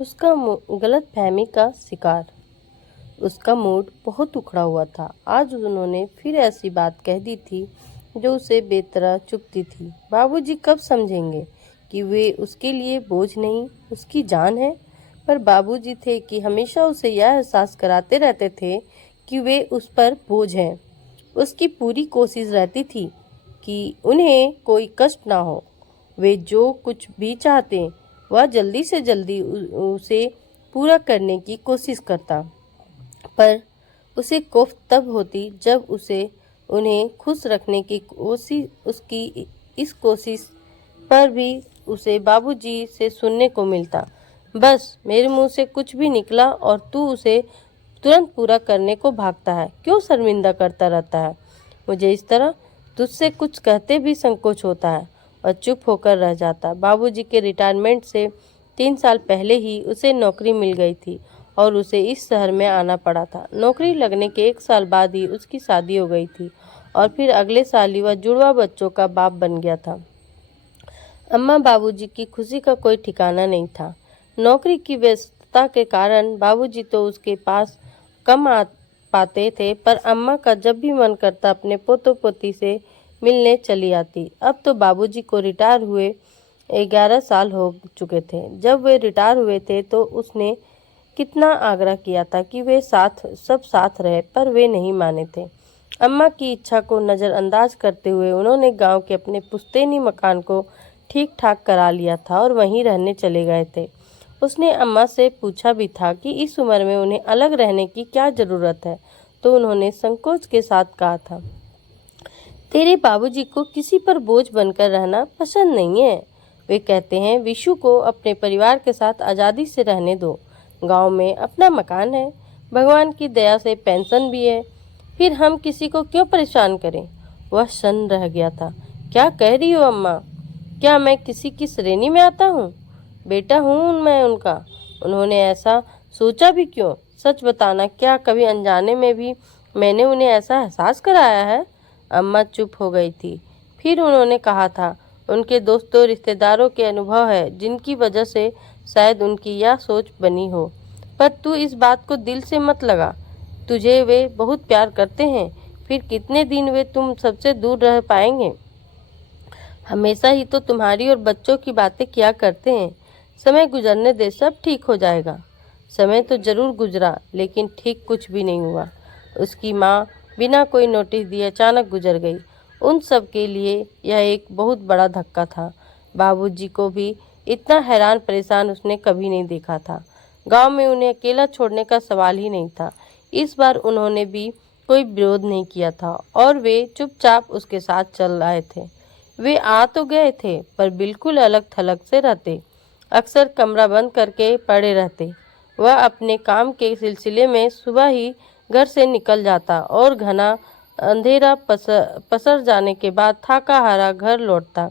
गलतफहमी का शिकार। उसका मूड बहुत उखड़ा हुआ था। आज उन्होंने फिर ऐसी बात कह दी थी जो उसे बेतरह चुभती थी। बाबूजी कब समझेंगे कि वे उसके लिए बोझ नहीं, उसकी जान है। पर बाबूजी थे कि हमेशा उसे यह एहसास कराते रहते थे कि वे उस पर बोझ हैं। उसकी पूरी कोशिश रहती थी कि उन्हें कोई कष्ट ना हो। वे जो कुछ भी चाहते वह जल्दी से जल्दी उसे पूरा करने की कोशिश करता। पर उसे कोफ्त तब होती जब उसे उन्हें खुश रखने की कोशिश उसकी इस कोशिश पर भी उसे बाबूजी से सुनने को मिलता, बस मेरे मुंह से कुछ भी निकला और तू उसे तुरंत पूरा करने को भागता है, क्यों शर्मिंदा करता रहता है। मुझे इस तरह तुझसे कुछ कहते भी संकोच होता है। और चुप होकर रह जाता। बाबूजी के रिटायरमेंट से 3 साल पहले ही उसे नौकरी मिल गई थी और उसे इस शहर में आना पड़ा था। नौकरी लगने के 1 साल बाद ही उसकी शादी हो गई थी और फिर अगले साल ही वह जुड़वा बच्चों का बाप बन गया था। अम्मा बाबूजी की खुशी का कोई ठिकाना नहीं था। नौकरी की व्यस्तता के कारण बाबूजी तो उसके पास कम आ पाते थे, पर अम्मा का जब भी मन करता अपने पोतों पोती से मिलने चली आती। अब तो बाबूजी को रिटायर हुए 11 साल हो चुके थे। जब वे रिटायर हुए थे तो उसने कितना आग्रह किया था कि वे सब साथ रहे, पर वे नहीं माने थे। अम्मा की इच्छा को नज़रअंदाज करते हुए उन्होंने गांव के अपने पुश्तैनी मकान को ठीक ठाक करा लिया था और वहीं रहने चले गए थे। उसने अम्मा से पूछा भी था कि इस उम्र में उन्हें अलग रहने की क्या ज़रूरत है, तो उन्होंने संकोच के साथ कहा था, तेरे बाबूजी को किसी पर बोझ बनकर रहना पसंद नहीं है। वे कहते हैं विशु को अपने परिवार के साथ आज़ादी से रहने दो। गांव में अपना मकान है, भगवान की दया से पेंशन भी है, फिर हम किसी को क्यों परेशान करें। वह सन्न रह गया था। क्या कह रही हो अम्मा? क्या मैं किसी की श्रेणी में आता हूँ? बेटा हूँ मैं उनका। उन्होंने ऐसा सोचा भी क्यों? सच बताना, क्या कभी अनजाने में भी मैंने उन्हें ऐसा एहसास कराया है? अम्मा चुप हो गई थी। फिर उन्होंने कहा था, उनके दोस्तों रिश्तेदारों के अनुभव है जिनकी वजह से शायद उनकी यह सोच बनी हो। पर तू इस बात को दिल से मत लगा। तुझे वे बहुत प्यार करते हैं। फिर कितने दिन वे तुम सबसे दूर रह पाएंगे? हमेशा ही तो तुम्हारी और बच्चों की बातें किया करते हैं। समय गुजरने दे, सब ठीक हो जाएगा। समय तो जरूर गुजरा, लेकिन ठीक कुछ भी नहीं हुआ। उसकी माँ बिना कोई नोटिस दिए अचानक गुजर गई। उन सब के लिए यह एक बहुत बड़ा धक्का था। बाबूजी को भी इतना हैरान परेशान उसने कभी नहीं देखा था। गांव में उन्हें अकेला छोड़ने का सवाल ही नहीं था। इस बार उन्होंने भी कोई विरोध नहीं किया था और वे चुपचाप उसके साथ चल आए थे। वे आ तो गए थे, पर बिल्कुल अलग थलग से रहते। अक्सर कमरा बंद करके पड़े रहते। वह अपने काम के सिलसिले में सुबह ही घर से निकल जाता और घना अंधेरा पसर जाने के बाद थाका हारा घर लौटता।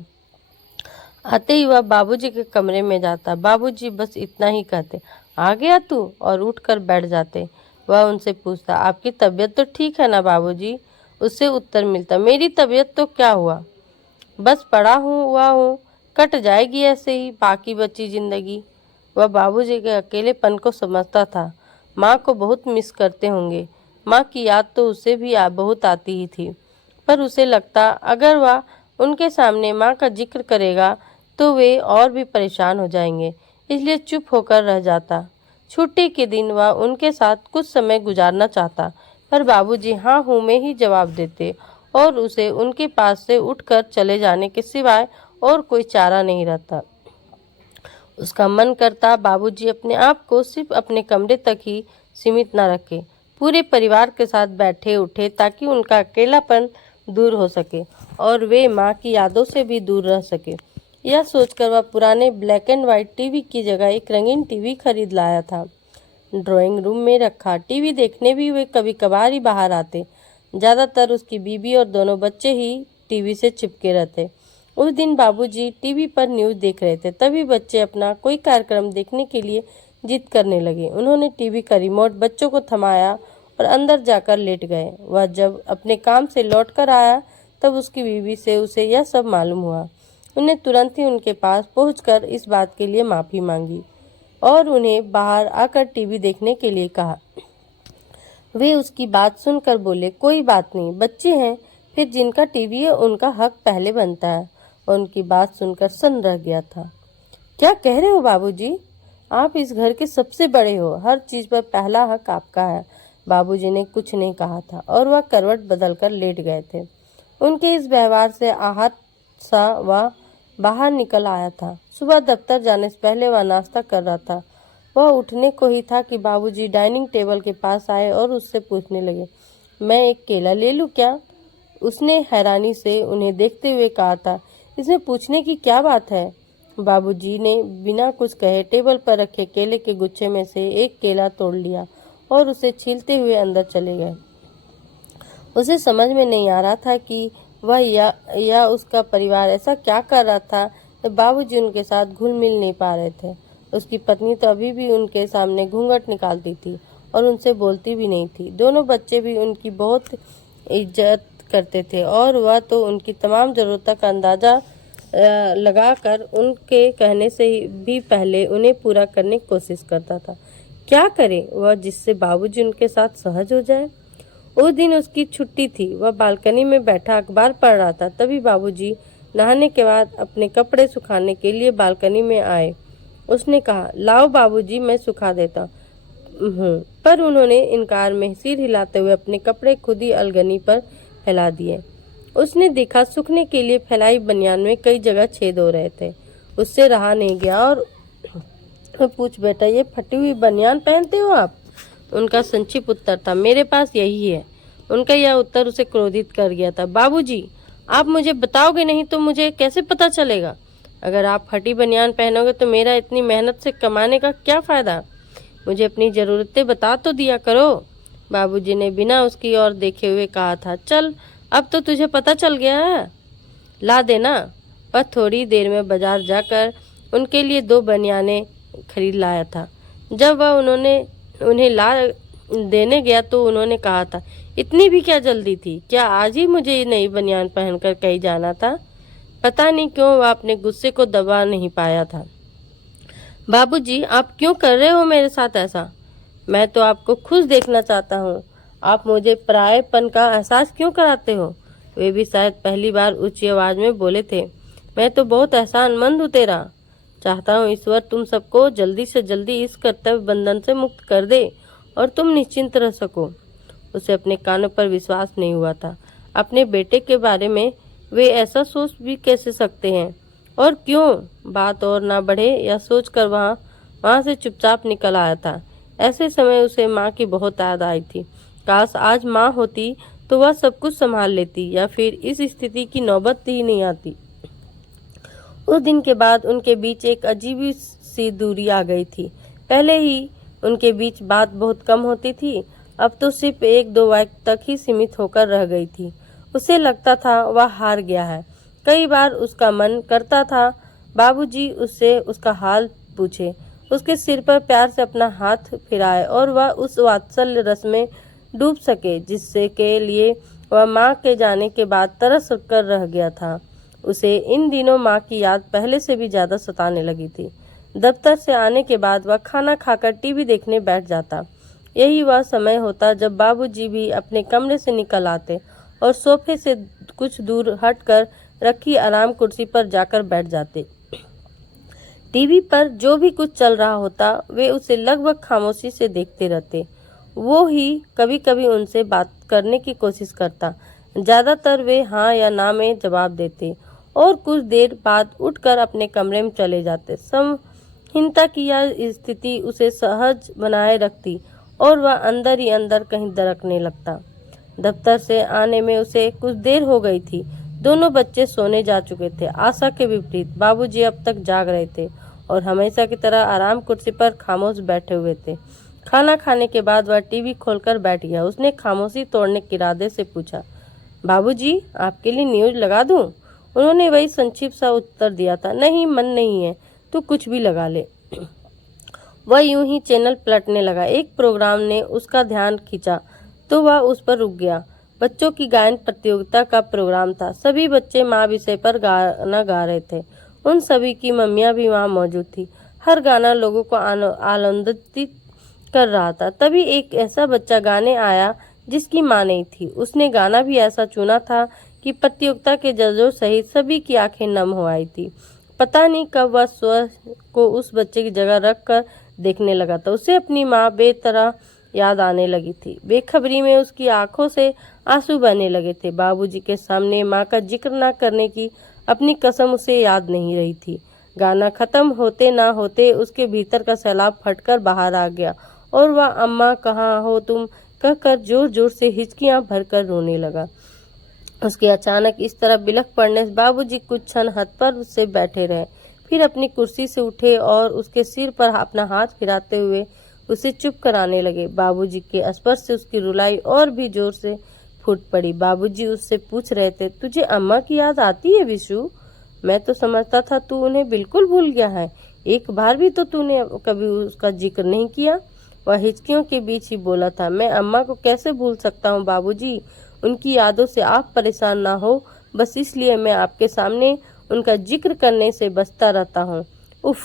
आते ही वह बाबूजी के कमरे में जाता। बाबूजी बस इतना ही कहते, आ गया तू, और उठकर बैठ जाते। वह उनसे पूछता, आपकी तबीयत तो ठीक है ना बाबूजी? उससे उत्तर मिलता, मेरी तबीयत तो क्या हुआ, बस पड़ा हुआ हूँ, कट जाएगी ऐसे ही बाकी बची जिंदगी। वह बाबूजी के अकेलेपन को समझता था। माँ को बहुत मिस करते होंगे। माँ की याद तो उसे भी बहुत आती ही थी, पर उसे लगता अगर वह उनके सामने माँ का जिक्र करेगा तो वे और भी परेशान हो जाएंगे, इसलिए चुप होकर रह जाता। छुट्टी के दिन वह उनके साथ कुछ समय गुजारना चाहता, पर बाबूजी हाँ हूँ में ही जवाब देते और उसे उनके पास से उठकर चले जाने के सिवाय और कोई चारा नहीं रहता। उसका मन करता बाबूजी अपने आप को सिर्फ अपने कमरे तक ही सीमित न रखे, पूरे परिवार के साथ बैठे उठे ताकि उनका अकेलापन दूर हो सके और वे माँ की यादों से भी दूर रह सके। यह सोचकर वह पुराने ब्लैक एंड वाइट टीवी की जगह एक रंगीन टीवी खरीद लाया था। ड्राइंग रूम में रखा टीवी देखने भी वे कभी कभार ही बाहर आते। ज़्यादातर उसकी बीबी और दोनों बच्चे ही टीवी से चिपके रहते। उस दिन बाबूजी टीवी पर न्यूज़ देख रहे थे, तभी बच्चे अपना कोई कार्यक्रम देखने के लिए जिद करने लगे। उन्होंने टीवी का रिमोट बच्चों को थमाया और अंदर जाकर लेट गए। वह जब अपने काम से लौटकर आया तब उसकी बीवी से उसे यह सब मालूम हुआ। उन्हें तुरंत ही उनके पास पहुंचकर इस बात के लिए माफ़ी मांगी। और उन्हें बाहर आकर टीवी देखने के लिए कहा। वे उसकी बात सुनकर बोले, कोई बात नहीं, बच्चे हैं, फिर जिनका टीवी है उनका हक पहले बनता है। और उनकी बात सुनकर सन्न रह गया था। क्या कह रहे हो बाबूजी? आप इस घर के सबसे बड़े हो, हर चीज पर पहला हक आपका है। बाबूजी ने कुछ नहीं कहा था और वह करवट बदलकर लेट गए थे। उनके इस व्यवहार से आहत सा वह बाहर निकल आया था। सुबह दफ्तर जाने से पहले वह नाश्ता कर रहा था। वह उठने को ही था कि बाबूजी डाइनिंग टेबल के पास आए और उससे पूछने लगे, मैं एक केला ले लूं क्या? उसने हैरानी से उन्हें देखते हुए कहा था, इसमें पूछने की क्या बात है? बाबूजी ने बिना कुछ कहे टेबल पर रखे केले के गुच्छे में से एक केला तोड़ लिया और उसे छीलते हुए अंदर चले गए। उसे समझ में नहीं आ रहा था कि वह या उसका परिवार ऐसा क्या कर रहा था। बाबूजी उनके साथ घुल मिल नहीं पा रहे थे। उसकी पत्नी तो अभी भी उनके सामने घूंघट निकालती थी और उनसे बोलती भी नहीं थी। दोनों बच्चे भी उनकी बहुत इज्जत करते थे और वह तो उनकी तमाम ज़रूरतों का अंदाज़ा लगाकर उनके कहने से भी पहले उन्हें पूरा करने की कोशिश करता था। क्या करे वह जिससे बाबूजी उनके साथ सहज हो जाए? उस दिन उसकी छुट्टी थी। वह बालकनी में बैठा अखबार पढ़ रहा था। तभी बाबूजी नहाने के बाद अपने कपड़े सुखाने के लिए बालकनी में आए। उसने कहा, लाओ बाबूजी, मैं सुखा देता हूँ। पर उन्होंने इनकार में सिर हिलाते हुए अपने कपड़े खुद ही अलगनी पर फैला दिए। उसने देखा सूखने के लिए फैलाई बनियान में कई जगह छेद हो रहे थे। उससे रहा नहीं गया और पूछ, बेटा ये फटी हुई बनियान पहनते हो आप? उनका संक्षिप्त उत्तर था, मेरे पास यही है। उनका यह उत्तर उसे क्रोधित कर गया था। बाबूजी, आप मुझे बताओगे नहीं तो मुझे कैसे पता चलेगा? अगर आप फटी बनियान पहनोगे तो मेरा इतनी मेहनत से कमाने का क्या फायदा? मुझे अपनी ज़रूरतें बता तो दिया करो। बाबूजी ने बिना उसकी ओर देखे हुए कहा था, चल अब तो तुझे पता चल गया है, ला देना। पर थोड़ी देर में बाजार जाकर उनके लिए 2 बनियानें खरीद लाया था। जब वह उन्हें ला देने गया तो उन्होंने कहा था, इतनी भी क्या जल्दी थी? क्या आज ही मुझे नई बनियान पहनकर कहीं जाना था? पता नहीं क्यों वह अपने गुस्से को दबा नहीं पाया था। बाबूजी, आप क्यों कर रहे हो मेरे साथ ऐसा? मैं तो आपको खुश देखना चाहता हूँ। आप मुझे परायेपन का एहसास क्यों कराते हो? वे भी शायद पहली बार ऊंची आवाज में बोले थे। मैं तो बहुत एहसानमंद हूँ तेरा। चाहता हूँ ईश्वर तुम सबको जल्दी से जल्दी इस कर्तव्य बंधन से मुक्त कर दे और तुम निश्चिंत रह सको। उसे अपने कानों पर विश्वास नहीं हुआ था। अपने बेटे के बारे में वे ऐसा सोच भी कैसे सकते हैं? और क्यों? बात और ना बढ़े या सोचकर वहाँ से चुपचाप निकल आया था। ऐसे समय उसे माँ की बहुत याद आई थी। काश आज माँ होती तो वह सब कुछ संभाल लेती या फिर इस स्थिति की नौबत ही नहीं आती। उस दिन के बाद उनके बीच एक अजीब सी दूरी आ गई थी। पहले ही उनके बीच बात बहुत कम होती थी, अब तो सिर्फ 1-2 वाक्य तक ही सीमित होकर रह गई थी। उसे लगता था वह हार गया है। कई बार उसका मन करता था बाबूजी उससे उसका हाल पूछे, उसके सिर पर प्यार से अपना हाथ फिराए और वह उस वात्सल्य रस में डूब सके जिससे के लिए वह माँ के जाने के बाद तरस कर रह गया था। उसे इन दिनों माँ की याद पहले से भी ज्यादा सताने लगी थी। दफ्तर से आने के बाद वह खाना खाकर टीवी देखने बैठ जाता। यही वह समय होता जब बाबूजी भी अपने कमरे से निकल आते और सोफे से कुछ दूर हटकर रखी आराम कुर्सी पर जाकर बैठ जाते। टीवी पर जो भी कुछ चल रहा होता वे उसे लगभग खामोशी से देखते रहते। वो ही कभी कभी उनसे बात करने की कोशिश करता। ज्यादातर वे हाँ या ना में जवाब देते और कुछ देर बाद उठकर अपने कमरे में चले जाते। समहीनता की यह स्थिति उसे सहज बनाए रखती और वह अंदर ही अंदर कहीं दरकने लगता। दफ्तर से आने में उसे कुछ देर हो गई थी। दोनों बच्चे सोने जा चुके थे। आशा के विपरीत बाबूजी अब तक जाग रहे थे और हमेशा की तरह आराम कुर्सी पर खामोश बैठे हुए थे। खाना खाने के बाद वह टीवी खोलकर बैठ गया। उसने खामोशी तोड़ने के इरादे से पूछा, बाबूजी आपके लिए न्यूज लगा दूं? उन्होंने वही संक्षिप्त सा उत्तर दिया था, नहीं मन नहीं है, तू कुछ भी लगा ले। वह यूं ही चैनल पलटने लगा। एक प्रोग्राम ने उसका ध्यान खींचा तो वह उस पर रुक गया। बच्चों की गायन प्रतियोगिता का प्रोग्राम था। सभी बच्चे माँ विषय पर गाना गा रहे थे। उन सभी की मम्मियाँ भी वहाँ मौजूद थी। हर गाना लोगों को आनंदित कर रहा था। तभी एक ऐसा बच्चा गाने आया जिसकी माँ नहीं थी। उसने गाना भी ऐसा चुना था कि प्रतियोगिता के जजों सहित सभी की आंखें नम हो आई थी। पता नहीं कब वह स्वर को उस बच्चे की जगह रख कर देखने लगा था। उसे अपनी माँ बेतरह याद आने लगी थी। बेखबरी में उसकी आंखों से आंसू बहने लगे थे। बाबूजी के सामने माँ का जिक्र न करने की अपनी कसम उसे याद नहीं रही थी। गाना खत्म होते ना होते उसके भीतर का सैलाब फटकर बाहर आ गया और वह अम्मा कहाँ हो तुम कहकर जोर जोर से हिचकियां भरकर रोने लगा। उसके अचानक इस तरह बिलख पड़ने से बाबूजी कुछ क्षण हतप्रभ से बैठे रहे, फिर अपनी कुर्सी से उठे और उसके सिर पर अपना हाथ फिराते हुए उसे चुप कराने लगे। बाबूजी के स्पर्श से उसकी रुलाई और भी जोर से फूट पड़ी। बाबूजी उससे पूछ रहे थे, तुझे अम्मा की याद आती है विशु? मैं तो समझता था तू उन्हें बिल्कुल भूल गया है। एक बार भी तो तूने कभी उसका जिक्र नहीं किया। वह हिचकियों के बीच ही बोला था, मैं अम्मा को कैसे भूल सकता हूँ बाबूजी? उनकी यादों से आप परेशान ना हो, बस इसलिए मैं आपके सामने उनका जिक्र करने से बचता रहता हूँ। उफ!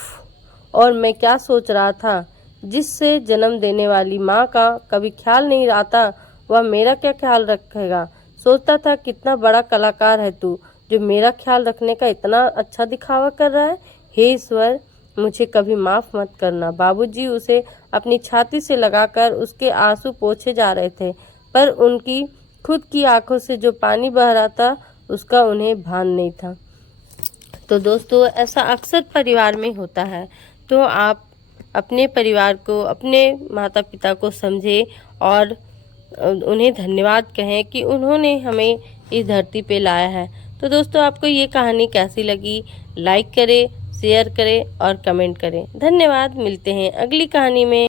और मैं क्या सोच रहा था, जिससे जन्म देने वाली माँ का कभी ख्याल नहीं आता, वह मेरा क्या ख्याल रखेगा? सोचता था कितना बड़ा कलाकार है तू, जो मेरा ख्याल रखने का इतना अच्छा दिखावा कर रहा है। हे ईश्वर, मुझे कभी माफ मत करना। बाबूजी उसे अपनी छाती से लगाकर उसके आंसू पोंछे जा रहे थे, पर उनकी खुद की आंखों से जो पानी बह रहा था उसका उन्हें भान नहीं था। तो दोस्तों, ऐसा अक्सर परिवार में होता है। तो आप अपने परिवार को, अपने माता पिता को समझें और उन्हें धन्यवाद कहें कि उन्होंने हमें इस धरती पे लाया है। तो दोस्तों, आपको ये कहानी कैसी लगी? लाइक करें, शेयर करें और कमेंट करें। धन्यवाद। मिलते हैं अगली कहानी में।